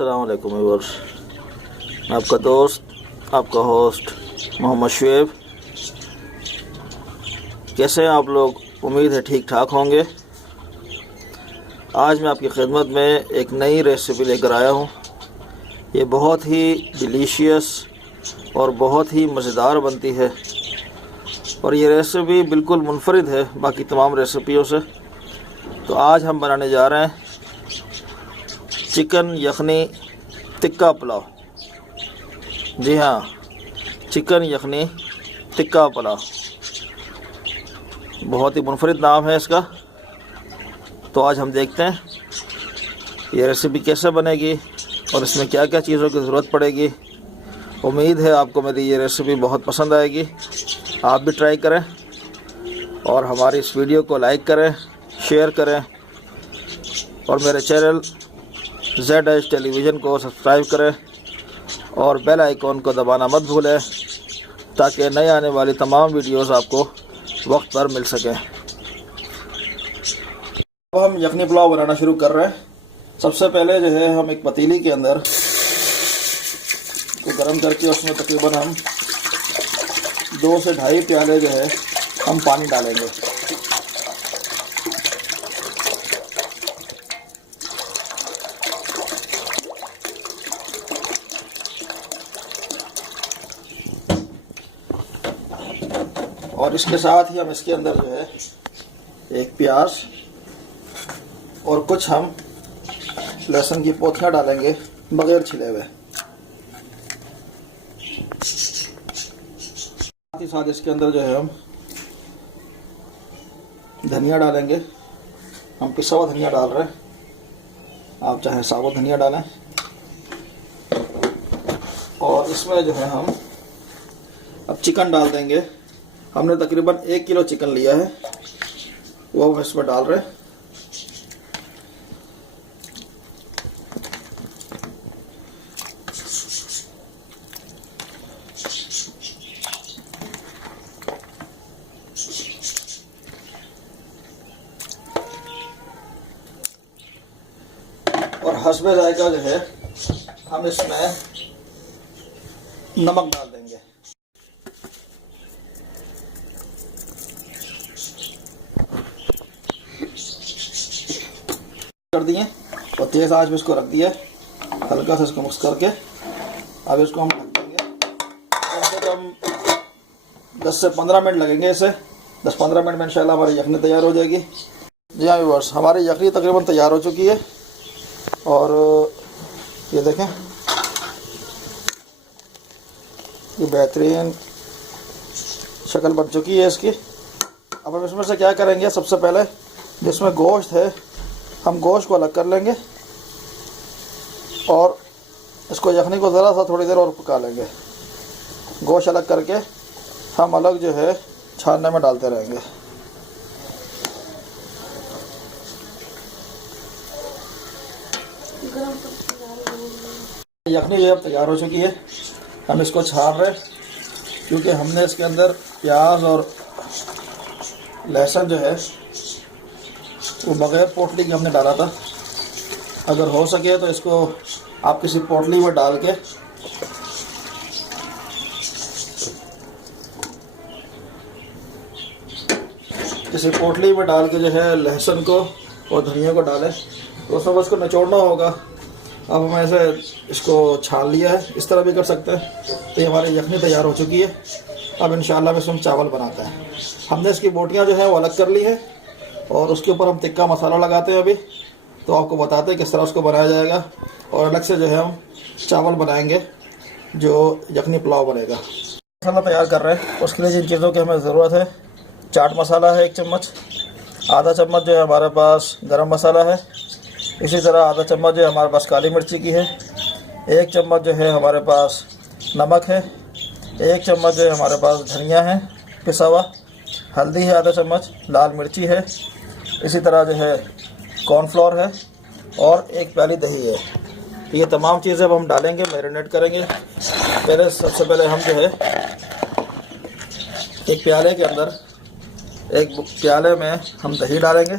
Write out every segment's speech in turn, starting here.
अस्सलाम वालेकुम व्यूअर्स, मैं आपका दोस्त, आपका होस्ट मोहम्मद शुएब। कैसे हैं आप लोग? उम्मीद है ठीक ठाक होंगे। आज मैं आपकी खिदमत में एक नई रेसिपी लेकर आया हूँ। ये बहुत ही डिलीशियस और बहुत ही मज़ेदार बनती है और ये रेसिपी बिल्कुल मुनफरिद है बाकी तमाम रेसिपियों से। तो आज हम बनाने जा रहे हैं चिकन यखनी टिक्का पुलाव। जी हाँ, चिकन यखनी टिक्का पुलाव, बहुत ही मुनफरिद नाम है इसका। तो आज हम देखते हैं ये रेसिपी कैसे बनेगी और इसमें क्या क्या चीज़ों की ज़रूरत पड़ेगी। उम्मीद है आपको मेरी ये रेसिपी बहुत पसंद आएगी। आप भी ट्राई करें और हमारी इस वीडियो को लाइक करें, शेयर करें और मेरे चैनल ZH टेलीविज़न को सब्सक्राइब करें और बेल आइकॉन को दबाना मत भूलें ताकि नए आने वाली तमाम वीडियोस आपको वक्त पर मिल सकें। अब हम यखनी पुलाव बनाना शुरू कर रहे हैं। सबसे पहले जो है हम एक पतीली के अंदर को गर्म करके उसमें तकरीबन हम 2 से 2.5 प्याले जो है हम पानी डालेंगे। और इसके साथ ही हम इसके अंदर जो है एक प्याज और कुछ हम लहसुन की पोथियाँ डालेंगे बगैर छिले हुए। साथ ही साथ इसके अंदर जो है हम धनिया डालेंगे। हम पिसा हुआ धनिया डाल रहे हैं, आप चाहे साबुत धनिया डालें। और इसमें जो है हम अब चिकन डाल देंगे। हमने तकरीबन 1 किलो चिकन लिया है, वो हम इसमें डाल रहे हैं। और हस्बे जायका जो है हम इसमें नमक डाल देंगे। कर दिए और तेज़ आंच पे इसको रख दिया, हल्का सा इसको मिक्स करके अब इसको हम ढक देंगे। कम से कम 10 से 15 मिनट लगेंगे इसे। 10-15 मिनट में इंशाल्लाह हमारी यखनी तैयार हो जाएगी। जी हाँ व्यूअर्स, हमारी यखनी तकरीबन तैयार हो चुकी है और ये देखें, ये बेहतरीन शक्ल बन चुकी है इसकी। अब हम इसमें से क्या करेंगे, सबसे पहले जिसमें गोश्त है हम गोश्त को अलग कर लेंगे और इसको यखनी को ज़रा सा थोड़ी देर और पका लेंगे। गोश्त अलग करके हम अलग जो है छानने में डालते रहेंगे। यखनी जो अब तैयार हो चुकी है, हम इसको छान रहे हैं क्योंकि हमने इसके अंदर प्याज और लहसुन जो है वो बग़ैर पोटली के हमने डाला था। अगर हो सके तो इसको आप किसी पोटली में डाल के जो है लहसुन को और धनिया को डालें तो उसमें उसको निचोड़ना होगा। अब हम ऐसे इसको छान लिया है, इस तरह भी कर सकते हैं। तो ये हमारी यखनी तैयार हो चुकी है। अब इंशाल्लाह इसमें चावल बनाते हैं। हमने इसकी बोटियाँ जो है वो अलग कर ली है और उसके ऊपर हम टिक्का मसाला लगाते हैं अभी, तो आपको बताते हैं किस तरह उसको बनाया जाएगा। और अलग से जो है हम चावल बनाएंगे जो यखनी पुलाव बनेगा। मसाला तैयार कर रहे हैं, उसके लिए जिन चीज़ों की हमें ज़रूरत है, चाट मसाला है 1 चम्मच, आधा चम्मच जो है हमारे पास गरम मसाला है, इसी तरह आधा चम्मच जो है हमारे पास काली मिर्ची की है, 1 चम्मच जो है हमारे पास नमक है, 1 चम्मच जो है हमारे पास धनिया है पिसा हुआ, हल्दी है आधा चम्मच, लाल मिर्ची है, इसी तरह जो है कॉर्नफ्लोर है और 1 प्याली दही है। ये तमाम चीज़ें अब हम डालेंगे, मैरिनेट करेंगे। सबसे पहले हम जो है एक प्याले के अंदर, एक प्याले में हम दही डालेंगे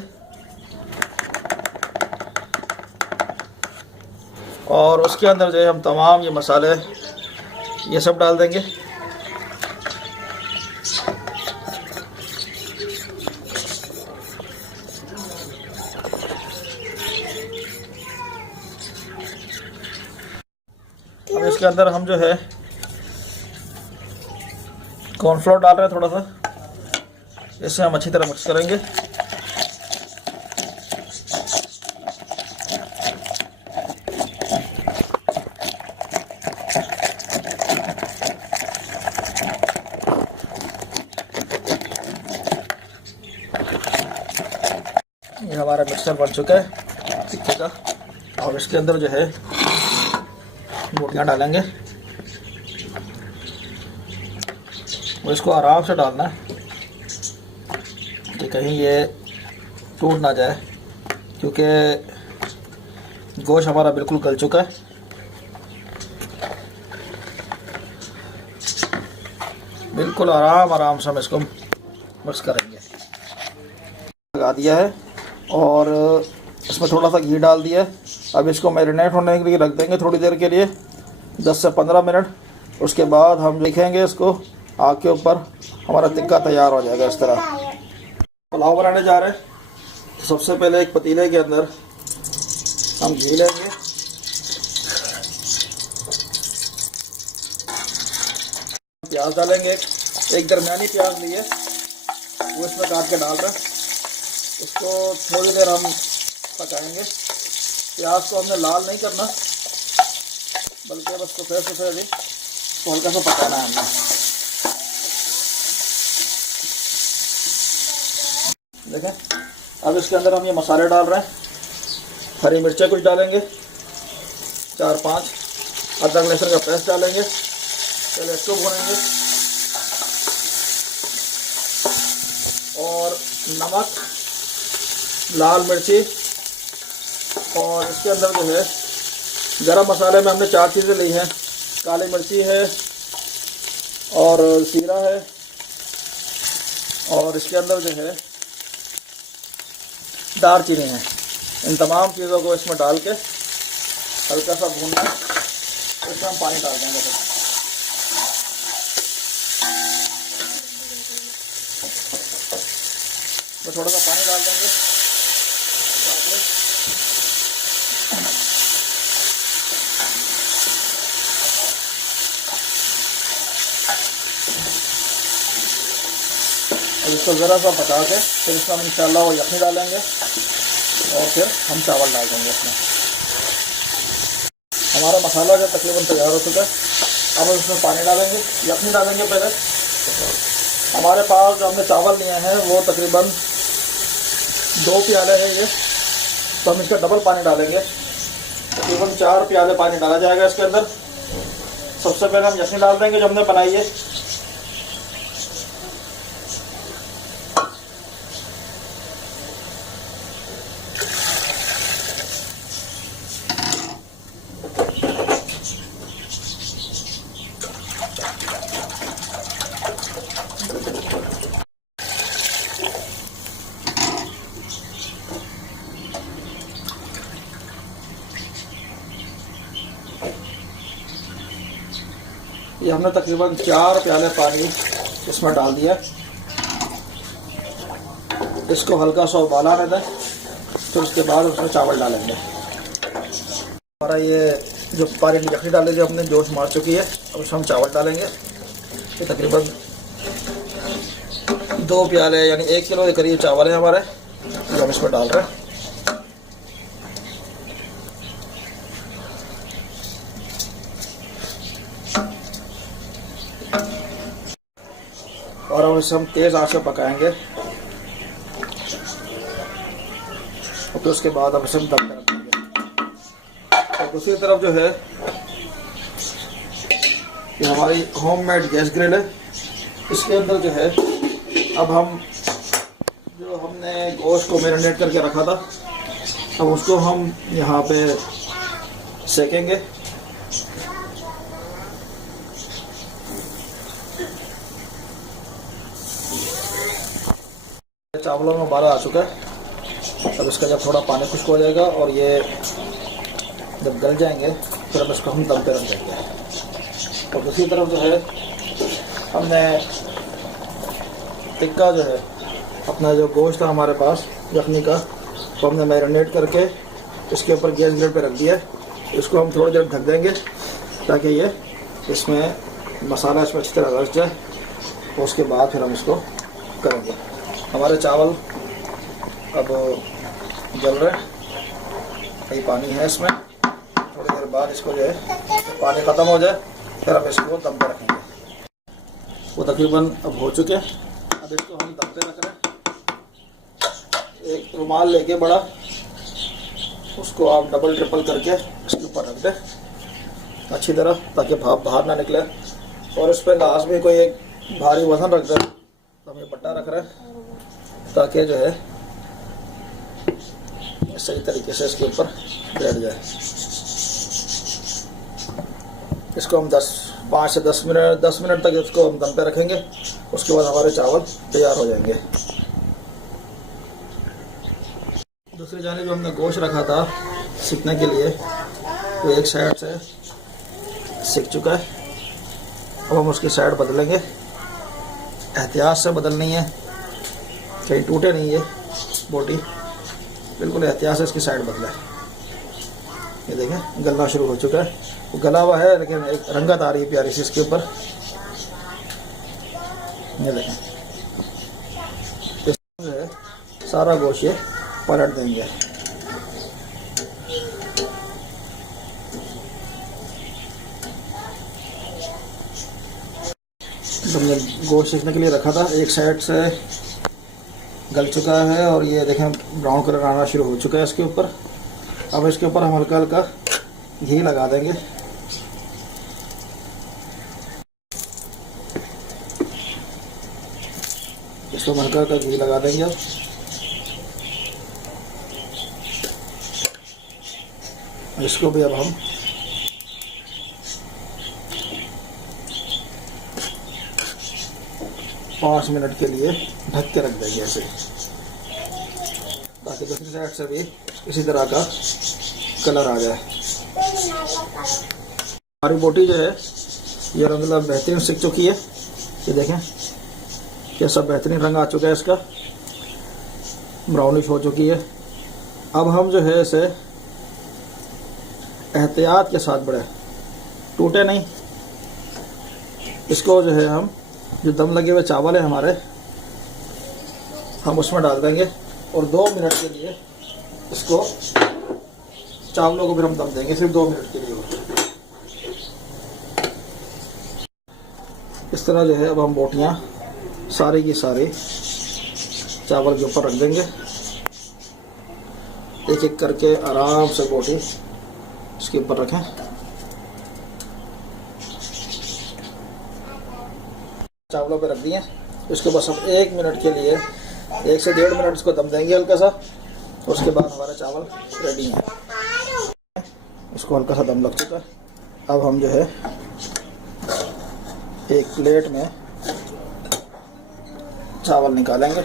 और उसके अंदर जो है हम तमाम ये मसाले ये सब डाल देंगे। अब इसके अंदर हम जो है कॉर्नफ्लोर डाल रहे हैं थोड़ा सा, इसे हम अच्छी तरह मिक्स करेंगे। ये हमारा मिक्सर बन चुका है टिक्के का। और इसके अंदर जो है बोटियाँ डालेंगे और इसको आराम से डालना है कि कहीं ये टूट ना जाए, क्योंकि गोश्त हमारा बिल्कुल गल चुका है। बिल्कुल आराम से हम इसको मिक्स करेंगे। लगा दिया है और इसमें थोड़ा सा घी डाल दिया है। अब इसको मैरिनेट होने के लिए रख देंगे थोड़ी देर के लिए, 10 से 15 मिनट। उसके बाद हम देखेंगे इसको आग के ऊपर, हमारा टिक्का तैयार हो जाएगा। इस तरह पुलाव बनाने जा रहे हैं तो सबसे पहले एक पतीले के अंदर हम घी लेंगे, प्याज डालेंगे। एक दरमियानी प्याज लिए वो इसमें काट के डाल रहे हैं। इसको थोड़ी देर हम पकाएंगे। प्याज को हमने लाल नहीं करना, बल्कि बस सफ़ेद सफ़ेद ही तो हल्का सा पकाना है हमने। देखें, अब इसके अंदर हम ये मसाले डाल रहे हैं। हरी मिर्चें कुछ डालेंगे, 4-5, अदरक लहसुन का पेस्ट डालेंगे। पहले इसको भूनेंगे और नमक, लाल मिर्ची और इसके अंदर जो है गरम मसाले में हमने 4 चीज़ें ली हैं। काली मिर्ची है और जीरा है और इसके अंदर जो है दालचीनी है। इन तमाम चीज़ों को इसमें डाल के हल्का सा भूनना है। इसमें हम पानी डाल देंगे। तो थोड़ा सा पानी डाल देंगे। इसको ज़रा सा पका के फिर इसमें हम इंशाल्लाह वो यखनी डालेंगे और फिर हम चावल डाल देंगे इसमें। हमारा मसाला जो तकरीबन तैयार हो चुका है, अब हम इसमें पानी डालेंगे, यखनी डालेंगे पहले। हमारे पास जो हमने चावल लिए हैं वो तकरीबन 2 प्याले हैं ये, तो हम इसका डबल पानी डालेंगे। तकरीबन 4 प्याले पानी डाला जाएगा इसके अंदर। सबसे पहले हम यखनी डाल देंगे जो हमने बनाई है। ये हमने तकरीबन 4 प्याले पानी इसमें डाल दिया। इसको हल्का सा उबाला आने दें, फिर उसके बाद उसमें चावल डालेंगे। हमारा ये जो पानी की यखनी डाले जो हमने जोश मार चुकी है, अब उसमें हम चावल डालेंगे। ये तकरीबन 2 प्याले यानी 1 किलो के करीब चावल है हमारे, जो हम इसमें डाल रहे हैं। और अब इसे हम तेज़ आंच पे पकाएंगे और फिर उसके बाद अब इसे हम दम कर देंगे। और दूसरी तरफ जो है ये हमारी होममेड गैस ग्रिल है। इसके अंदर जो है अब हम जो हमने गोश्त को मैरिनेट करके रखा था, अब उसको हम यहाँ पे सेकेंगे। चावलों में उबाला आ चुका है। अब इसका जब थोड़ा पानी खुश्क हो जाएगा और ये जब गल जाएंगे फिर हम इसको दम पे रख देंगे। और दूसरी तरफ जो है हमने टिक्का जो है अपना जो गोश्त था हमारे पास यखनी का, तो हमने मैरिनेट करके इसके ऊपर गैस ग्रिल पे रख दिया है। इसको हम थोड़ी देर ढक देंगे ताकि ये इसमें मसाला इसमें अच्छी तरह रच जाए। और उसके बाद फिर हम इसको करेंगे। हमारे चावल अब जल रहे हैं, कहीं पानी है इसमें। थोड़ी देर बाद इसको जो है पानी ख़त्म हो जाए फिर हम इसको दम पे रखेंगे। वो तकरीबन अब हो चुके हैं। अब इसको हम दम पे रख रहे हैं। एक रुमाल लेके बड़ा, उसको आप डबल ट्रिपल करके इसके ऊपर रख दें अच्छी तरह, ताकि भाप बाहर ना निकले। और इस पर लास्ट में कोई एक भारी वजन रख दें, तो हम ये पट्टा रख रहे हैं ताकि जो है सही तरीके से इसके ऊपर बैठ जाए। इसको हम 5 से 10 मिनट तक इसको हम दम पे रखेंगे। उसके बाद हमारे चावल तैयार हो जाएंगे। दूसरी जाने जो हमने गोश्त रखा था सीखने के लिए, वो एक साइड से सीख चुका है। अब हम उसकी साइड बदलेंगे। एहतियात से बदलनी है, कहीं टूटे नहीं ये बोटी, बिल्कुल एहतियात से इसकी साइड बदले। ये देखें गलना शुरू हो चुका है। वो गला हुआ है लेकिन एक रंगत आ रही है प्यारी सी इसके ऊपर। ये देखें जो है सारा गोश्त ये पलट देंगे। हमने गोश्त सीखने के लिए रखा था, एक साइड से गल चुका है और ये देखें ब्राउन कलर आना शुरू हो चुका है इसके ऊपर। अब इसके ऊपर हम हल्का हल्का घी लगा देंगे। इसको हल्का हल्का घी लगा देंगे। अब इसको भी अब हम पाँच मिनट के लिए ढक के रख देंगे ऐसे, ताकि दूसरी साइड से भी इसी तरह का कलर आ जाए। हमारी बोटी जो है ये रंगला बेहतरीन सीख चुकी है। ये देखें कैसा बेहतरीन रंग आ चुका है इसका, ब्राउनिश हो चुकी है। अब हम जो है इसे एहतियात के साथ बढ़े, टूटे नहीं, इसको जो है हम जो दम लगे हुए चावल है हमारे हम उसमें डाल देंगे और 2 मिनट के लिए इसको चावलों को फिर हम दम देंगे, सिर्फ 2 मिनट के लिए। इस तरह जो है अब हम बोटियाँ सारी की सारी चावल के ऊपर रख देंगे। एक एक करके आराम से बोटी इसके ऊपर रखें। चावलों पे रख दिए। इसको बस हम 1 मिनट के लिए 1 से 1.5 मिनट इसको दम देंगे हल्का सा। उसके बाद हमारे चावल रेडी हैं। इसको हल्का सा दम लग चुका है। अब हम जो है एक प्लेट में चावल निकालेंगे।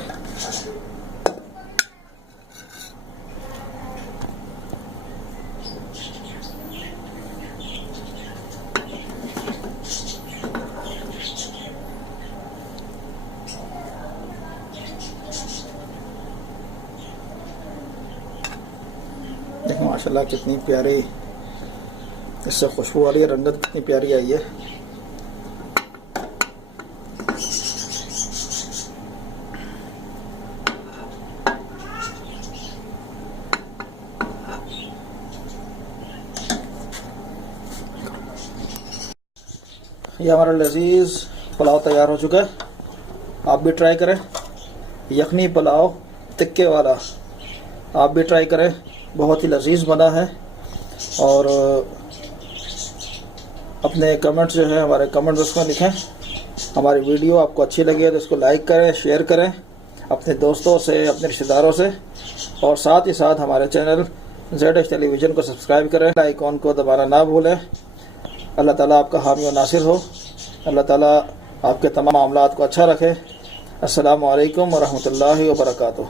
देखो माशाल्लाह कितनी प्यारी इससे खुशबू आ रही है, रंगत कितनी प्यारी आई है। ये हमारा लजीज पुलाव तैयार हो चुका है। आप भी ट्राई करें, यखनी पुलाव टिक्के वाला आप भी ट्राई करें, बहुत ही लजीज बना है। और अपने कमेंट्स जो है हमारे कमेंट बॉक्स में लिखें। हमारी वीडियो आपको अच्छी लगी तो इसको लाइक करें, शेयर करें अपने दोस्तों से, अपने रिश्तेदारों से, और साथ ही साथ हमारे चैनल ZH टेलीविज़न को सब्सक्राइब करें। आइकॉन को दबाना ना भूलें। अल्लाह ताला आपका हामी और नासिर हो। अल्लाह ताला आपके तमाम मामलात को अच्छा रखे। अस्सलामु अलैकुम व रहमतुल्लाहि व बरकातुहू।